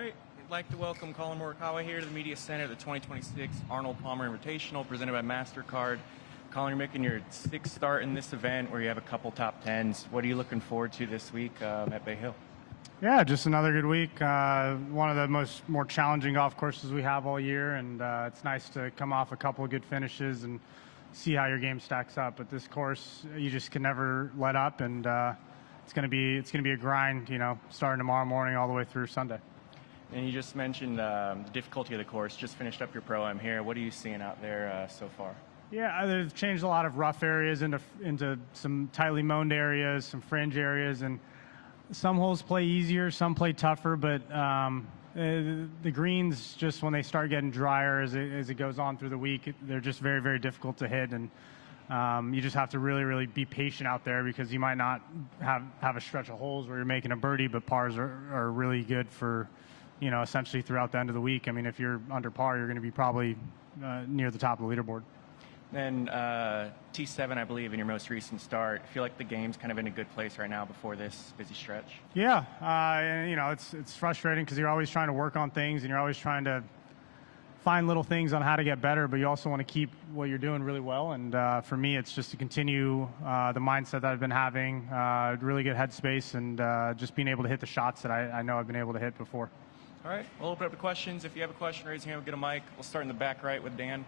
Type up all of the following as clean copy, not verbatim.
right, we'd like to welcome Collin Morikawa here to the Media Center of the 2026 Arnold Palmer Invitational presented by MasterCard. Collin, you're making your sixth start in this event where you have a couple top tens. What are you looking forward to this week at Bay Hill? Yeah, just another good week. One of the more challenging golf courses we have all year, and it's nice to come off a couple of good finishes and see how your game stacks up. But this course, you just can never let up, and it's going to be a grind, starting tomorrow morning all the way through Sunday. And you just mentioned the difficulty of the course. Just finished up your pro-am here. What are you seeing out there so far? Yeah, they've changed a lot of rough areas into some tightly mowned areas, some fringe areas, and some holes play easier, some play tougher. But the greens, just when they start getting drier as it goes on through the week, they're just very, very difficult to hit. And you just have to really, really be patient out there because you might not have a stretch of holes where you're making a birdie, but pars are really good for, essentially throughout the end of the week. I mean, if you're under par, you're going to be probably near the top of the leaderboard. Then T7, I believe, in your most recent start. I feel like the game's kind of in a good place right now before this busy stretch. Yeah, it's frustrating because you're always trying to work on things and you're always trying to find little things on how to get better, but you also want to keep what you're doing really well. And for me, it's just to continue the mindset that I've been having, really good headspace, and just being able to hit the shots that I know I've been able to hit before. All right, we'll open up to questions. If you have a question, raise your hand, we'll get a mic. We'll start in the back right with Dan.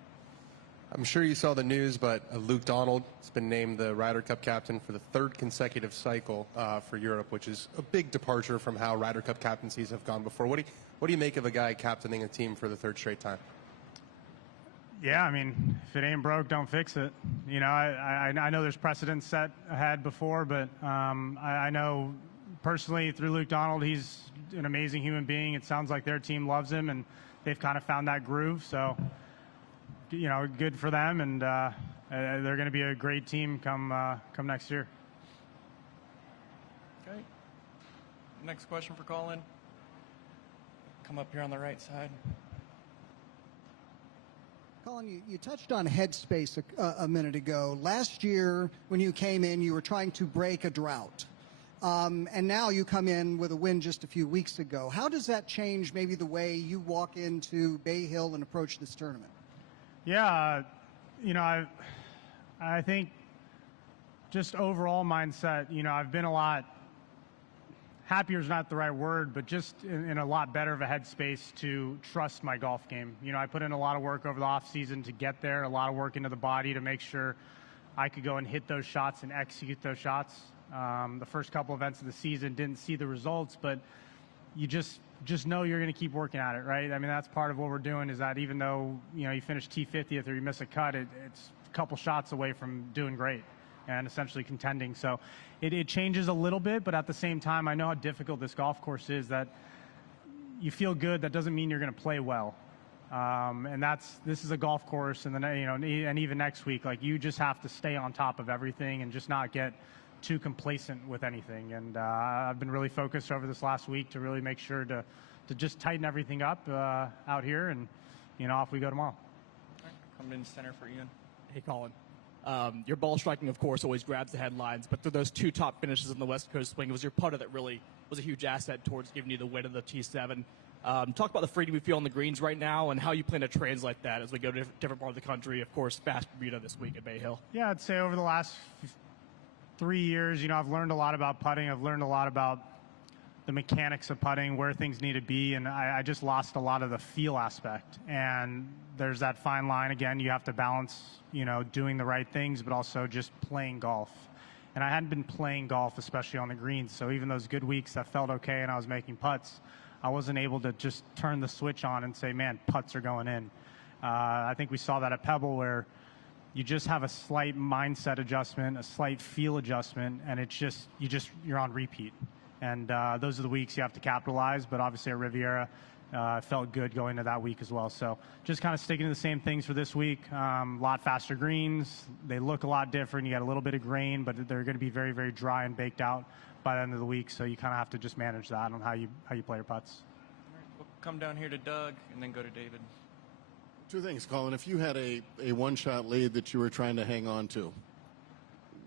I'm sure you saw the news, but Luke Donald has been named the Ryder Cup captain for the third consecutive cycle for Europe, which is a big departure from how Ryder Cup captaincies have gone before. What do you make of a guy captaining a team for the third straight time? Yeah, I mean, if it ain't broke, don't fix it. I know there's precedents set ahead before, but I know personally through Luke Donald, he's an amazing human being. It sounds like their team loves him, and they've kind of found that groove. So, good for them, and they're going to be a great team come next year. Okay. Next question for Collin. Come up here on the right side. Collin, you touched on headspace a minute ago. Last year, when you came in, you were trying to break a drought. And now you come in with a win just a few weeks ago. How does that change maybe the way you walk into Bay Hill and approach this tournament? Yeah, I think just overall mindset, I've been a lot happier is not the right word, but just in a lot better of a headspace to trust my golf game. I put in a lot of work over the off season to get there, a lot of work into the body to make sure I could go and hit those shots and execute those shots. The first couple events of the season didn't see the results, but you just know you're going to keep working at it, right? I mean, that's part of what we're doing is that even though, you finish T50th or you miss a cut, it's a couple shots away from doing great and essentially contending. So it changes a little bit, but at the same time, I know how difficult this golf course is, that you feel good. That doesn't mean you're going to play well. And this is a golf course, and then, and even next week, like, you just have to stay on top of everything and just not get too complacent with anything. And I've been really focused over this last week to really make sure to just tighten everything up out here, and off we go tomorrow. All right, coming in center for Ian. Hey, Collin. Your ball striking, of course, always grabs the headlines, but through those two top finishes in the West Coast swing, it was your putter that really was a huge asset towards giving you the win of the T7. Talk about the freedom you feel on the greens right now and how you plan to translate that as we go to different part of the country, of course, fast Bermuda this week at Bay Hill. Yeah, I'd say over the last 3 years, I've learned a lot about putting. I've learned a lot about the mechanics of putting, where things need to be, and I just lost a lot of the feel aspect. And there's that fine line again. You have to balance, doing the right things, but also just playing golf. And I hadn't been playing golf, especially on the greens. So even those good weeks that felt okay and I was making putts, I wasn't able to just turn the switch on and say, man, putts are going in. I think we saw that at Pebble, where you just have a slight mindset adjustment, a slight feel adjustment, and you're on repeat. And those are the weeks you have to capitalize. But obviously at Riviera, felt good going to that week as well. So just kind of sticking to the same things for this week. A lot faster greens. They look a lot different. You got a little bit of grain, but they're going to be very, very dry and baked out by the end of the week. So you kind of have to just manage that on how you play your putts. All right, we'll come down here to Doug and then go to David. Two things, Collin. If you had a one-shot lead that you were trying to hang on to,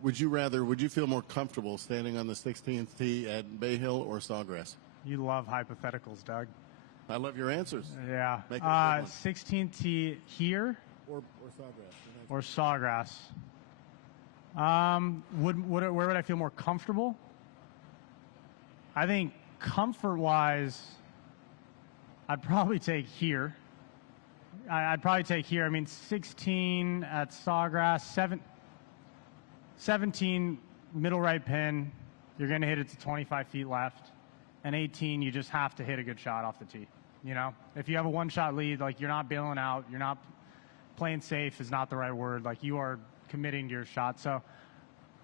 would you feel more comfortable standing on the 16th tee at Bay Hill or Sawgrass? You love hypotheticals, Doug. I love your answers. Yeah. Make it a good one. 16th tee here Or Sawgrass. or Sawgrass. Where would I feel more comfortable? I think comfort-wise, I'd probably take here. I'd probably take here. I mean, 16 at Sawgrass, 17 middle right pin. You're going to hit it to 25 feet left. And 18, you just have to hit a good shot off the tee. You know, if you have a one-shot lead, like you're not bailing out, you're not playing safe is not the right word. Like you are committing to your shot. So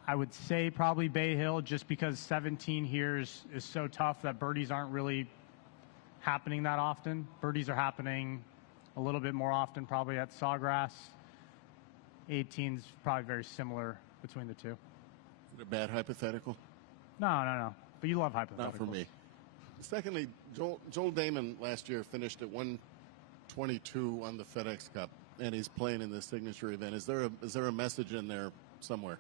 I would say probably Bay Hill, just because 17 here is so tough that birdies aren't really happening that often. Birdies are happening a little bit more often probably at Sawgrass. 18's probably very similar between the two. Is it a bad hypothetical? No. But you love hypotheticals. Not for me. Secondly, Joel Damon last year finished at 122 on the FedEx Cup, and he's playing in this signature event. Is there a message in there somewhere?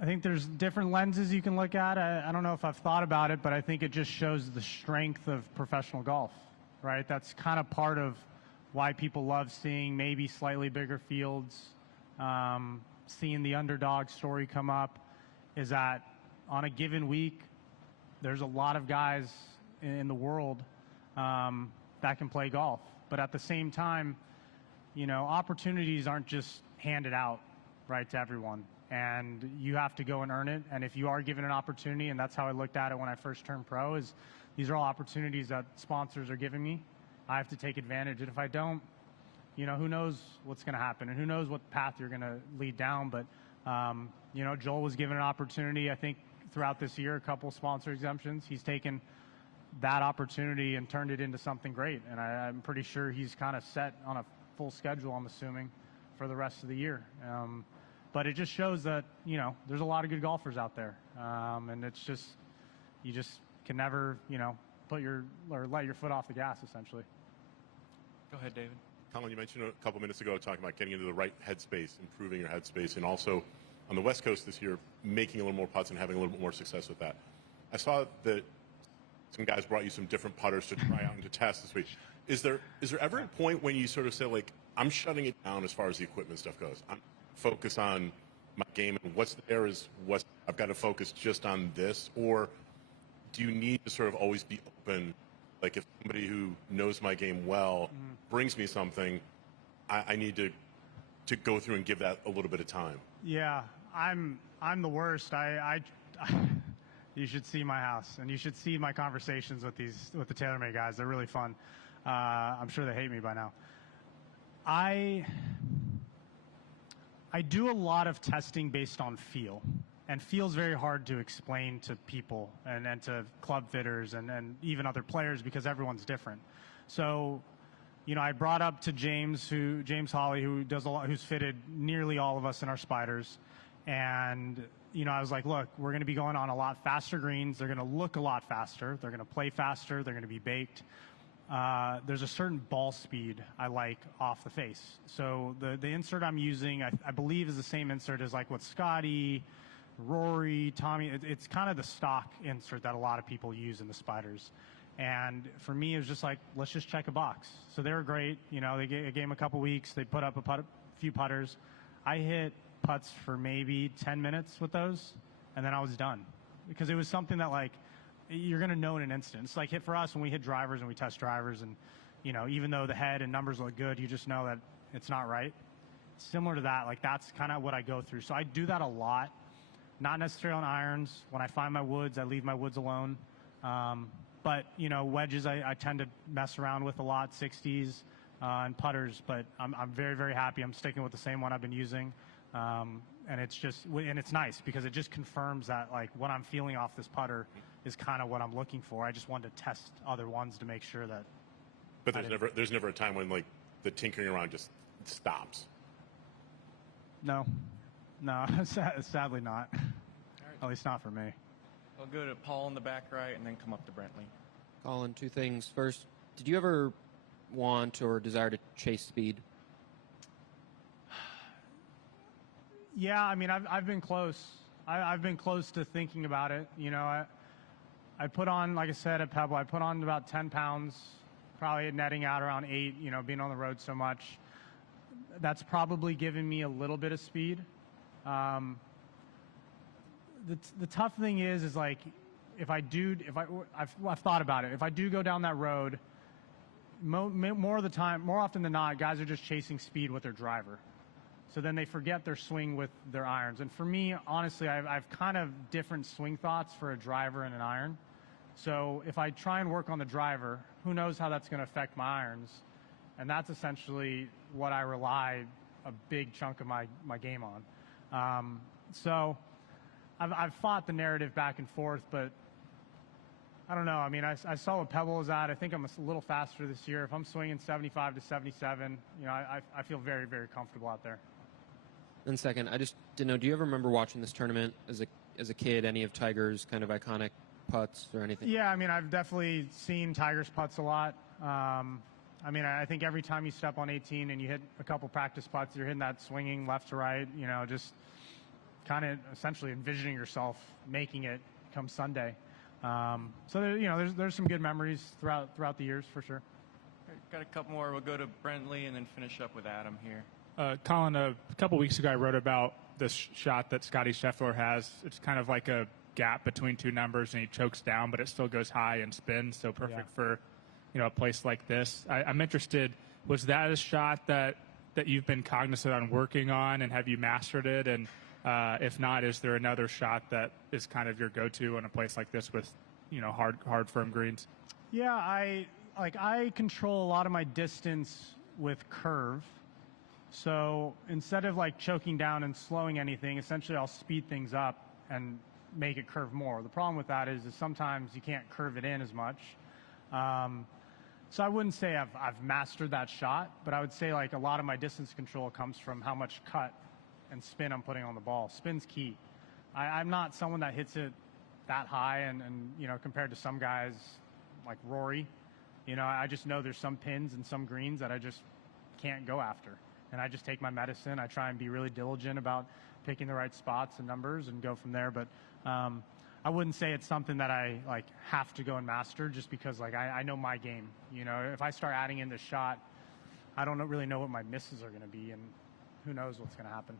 I think there's different lenses you can look at. I don't know if I've thought about it, but I think it just shows the strength of professional golf, right? That's kind of part of why people love seeing maybe slightly bigger fields, seeing the underdog story come up, is that on a given week, there's a lot of guys in the world that can play golf. But at the same time, you know, opportunities aren't just handed out, right, to everyone. And you have to go and earn it. And if you are given an opportunity, and that's how I looked at it when I first turned pro, is these are all opportunities that sponsors are giving me. I have to take advantage. And if I don't, you know, who knows what's going to happen and who knows what path you're going to lead down. But, you know, Joel was given an opportunity, I think, throughout this year, a couple sponsor exemptions. He's taken that opportunity and turned it into something great. And I'm pretty sure he's kind of set on a full schedule, I'm assuming, for the rest of the year. But it just shows that, you know, there's a lot of good golfers out there. And it's just, you just can never, you know, let your foot off the gas, essentially. Go ahead, David. Collin, you mentioned a couple minutes ago talking about getting into the right headspace, improving your headspace, and also on the West Coast this year, making a little more putts and having a little bit more success with that. I saw that some guys brought you some different putters to try out and to test this week. Is there ever a point when you sort of say, like, I'm shutting it down as far as the equipment stuff goes? I'm focused on my game, and what's there is what I've got to focus just on this? Or do you need to sort of always be open? Like, if somebody who knows my game well brings me something, I need to go through and give that a little bit of time. Yeah, I'm the worst. You should see my house, and you should see my conversations with the TaylorMade guys. They're really fun. I'm sure they hate me by now. I do a lot of testing based on feel, and feel's very hard to explain to people and to club fitters and even other players because everyone's different. So, you know, I brought up to James Hawley, who does a lot, who's fitted nearly all of us in our Spiders, and you know, I was like, look, we're going to be going on a lot faster greens. They're going to look a lot faster. They're going to play faster. They're going to be baked. There's a certain ball speed I like off the face. So the insert I'm using, I believe, is the same insert as like what Scotty, Rory, Tommy. It's kind of the stock insert that a lot of people use in the Spiders. And for me, it was just like, let's just check a box. So they were great. You know, they gave them a couple weeks. They put up a few putters. I hit putts for maybe 10 minutes with those, and then I was done. Because it was something that, like, you're going to know in an instant. It's like for us when we hit drivers and we test drivers, and, you know, even though the head and numbers look good, you just know that it's not right. Similar to that, like, that's kind of what I go through. So I do that a lot. Not necessarily on irons. When I find my woods, I leave my woods alone. But, you know, wedges I tend to mess around with a lot, 60s and putters. But I'm very, very happy. I'm sticking with the same one I've been using. And it's nice because it just confirms that, like, what I'm feeling off this putter is kind of what I'm looking for. I just wanted to test other ones to make sure that. But there's never a time when, like, the tinkering around just stops. No, sadly not. At least not for me. I'll go to Paul in the back right and then come up to Brentley. Collin, two things. First, did you ever want or desire to chase speed? Yeah, I mean, I've been close. I've been close to thinking about it. You know, I put on, like I said, at Pebble, I put on about 10 pounds, probably netting out around 8, being on the road so much. That's probably given me a little bit of speed. The tough thing is like, I've thought about it. If I do go down that road, more often than not, guys are just chasing speed with their driver. So then they forget their swing with their irons. And for me, honestly, I've kind of different swing thoughts for a driver and an iron. So if I try and work on the driver, who knows how that's going to affect my irons. And that's essentially what I rely a big chunk of my game on. So I've fought the narrative back and forth, but I don't know. I mean, I saw what Pebble was at. I think I'm a little faster this year. If I'm swinging 75 to 77, I feel very, very comfortable out there. Then second, I just didn't know, do you ever remember watching this tournament as a kid, any of Tiger's kind of iconic putts or anything? Yeah, I mean, I've definitely seen Tiger's putts a lot. I mean, I think every time you step on 18 and you hit a couple practice putts, you're hitting that swinging left to right, just kind of essentially envisioning yourself making it come Sunday. So there's some good memories throughout the years for sure. Got a couple more. We'll go to Brentley and then finish up with Adam here. Collin, a couple weeks ago I wrote about this shot that Scottie Scheffler has. It's kind of like a gap between two numbers, and he chokes down, but it still goes high and spins, so perfect for a place like this. I'm interested, was that a shot that you've been cognizant on working on, and have you mastered it? And if not, is there another shot that is kind of your go-to in a place like this with hard firm greens? Yeah, I control a lot of my distance with curve. So instead of like choking down and slowing anything, essentially I'll speed things up and make it curve more. The problem with that is sometimes you can't curve it in as much. So I wouldn't say I've mastered that shot, but I would say like a lot of my distance control comes from how much cut and spin I'm putting on the ball. Spin's key. I'm not someone that hits it that high and compared to some guys like Rory, I just know there's some pins and some greens that I just can't go after. And I just take my medicine. I try and be really diligent about picking the right spots and numbers and go from there. But I wouldn't say it's something that I like have to go and master just because like I know my game. If I start adding in this shot, I don't really know what my misses are going to be, and who knows what's going to happen.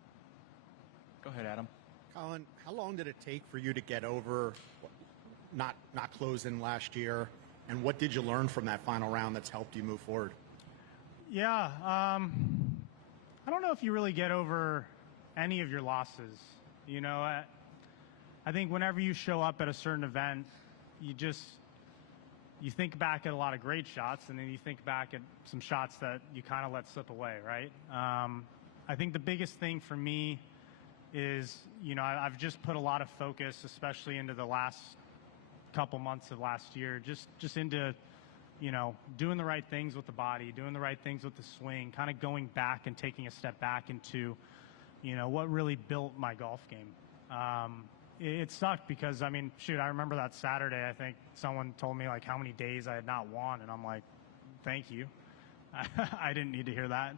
Go ahead, Adam. Collin, how long did it take for you to get over not closing last year, and what did you learn from that final round that's helped you move forward? Yeah, I don't know if you really get over any of your losses. I think whenever you show up at a certain event, you think back at a lot of great shots, and then you think back at some shots that you kind of let slip away, right? I think the biggest thing for me is, I've just put a lot of focus, especially into the last couple months of last year, just into doing the right things with the body, doing the right things with the swing, kind of going back and taking a step back into, what really built my golf game. It sucked because, I remember that Saturday, I think someone told me like how many days I had not won, and I'm like, thank you. I didn't need to hear that.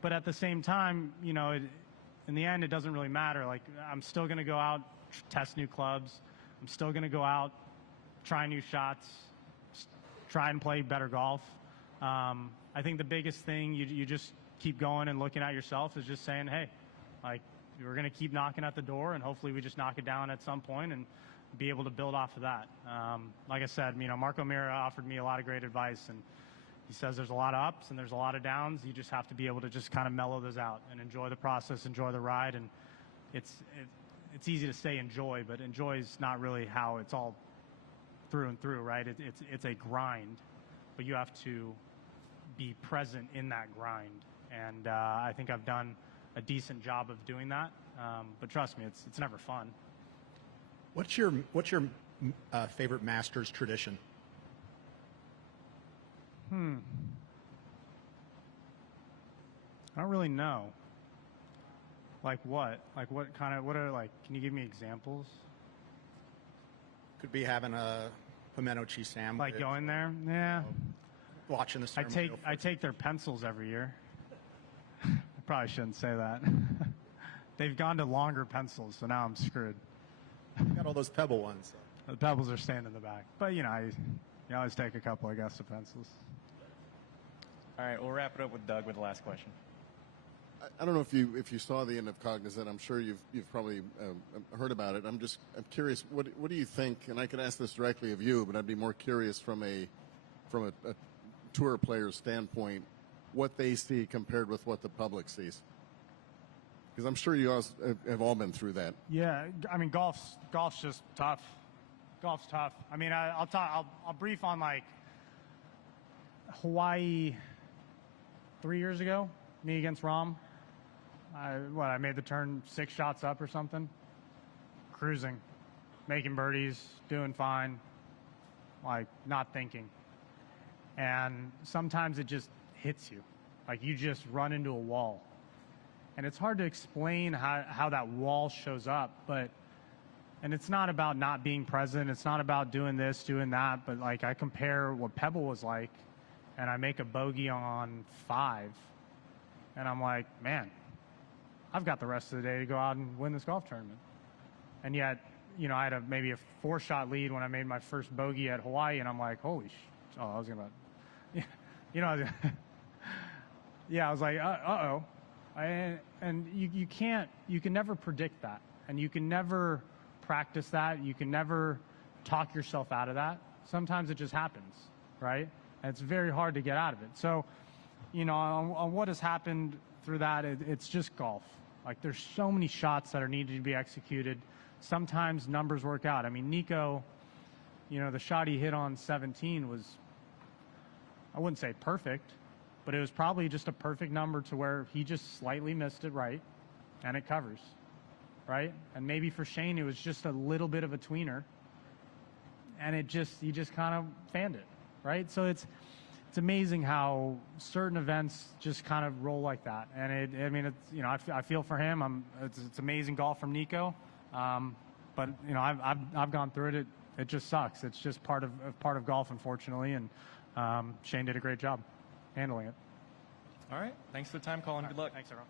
But at the same time, in the end, it doesn't really matter. Like, I'm still going to go out, test new clubs. I'm still going to go out, try new shots, try and play better golf. I think the biggest thing you just keep going and looking at yourself is just saying, hey, like, we're going to keep knocking at the door, and hopefully we just knock it down at some point and be able to build off of that. Like I said, Marco Mira offered me a lot of great advice, and he says there's a lot of ups and there's a lot of downs. You just have to be able to just kind of mellow those out and enjoy the process, enjoy the ride. And it's easy to say enjoy, but enjoy is not really how it's all through and through, right? It's a grind, but you have to be present in that grind. And I think I've done a decent job of doing that. But trust me, it's never fun. What's your favorite Masters tradition? I don't really know. Like what? Like what are like, can you give me examples? Could be having a pimento cheese sandwich. Like going there? Yeah. Watching the ceremony. I take their pencils every year. I probably shouldn't say that. They've gone to longer pencils, so now I'm screwed. Got all those Pebble ones. The pebbles are staying in the back. But, you always take a couple of gust pencils. All right, we'll wrap it up with Doug with the last question. I don't know if you saw the end of Cognizant. I'm sure you've probably heard about it. I'm curious. What do you think? And I could ask this directly of you, but I'd be more curious from a tour player's standpoint, what they see compared with what the public sees. Because I'm sure you all have all been through that. Yeah, I mean, golf's just tough. Golf's tough. I mean, I'll brief on like Hawaii 3 years ago, me against Rahm. I made the turn 6 shots up or something. Cruising, making birdies, doing fine, like not thinking. And sometimes it just hits you, like you just run into a wall. And it's hard to explain how that wall shows up, and it's not about not being present. It's not about doing this, doing that, but like I compare what Pebble was like, and I make a bogey on 5, and I'm like, man, I've got the rest of the day to go out and win this golf tournament. And yet, I had maybe a 4-shot lead when I made my first bogey at Hawaii, and I'm like, holy I was gonna, yeah, I was like, uh-oh. And you can never predict that, and you can never practice that. You can never talk yourself out of that. Sometimes it just happens, right? And it's very hard to get out of it. So, on what has happened through that, it's just golf. Like there's so many shots that are needed to be executed. Sometimes numbers work out. I mean, Nico, the shot he hit on 17 was, I wouldn't say perfect, but it was probably just a perfect number to where he just slightly missed it right, and it covers, right? And maybe for Shane, it was just a little bit of a tweener, and he just kind of fanned it, right? So it's amazing how certain events just kind of roll like that. And I feel for him. It's amazing golf from Nico, but I've gone through it. It just sucks. It's just part of golf, unfortunately. And Shane did a great job handling it. All right. Thanks for the time, Collin. Good luck. Thanks, everyone.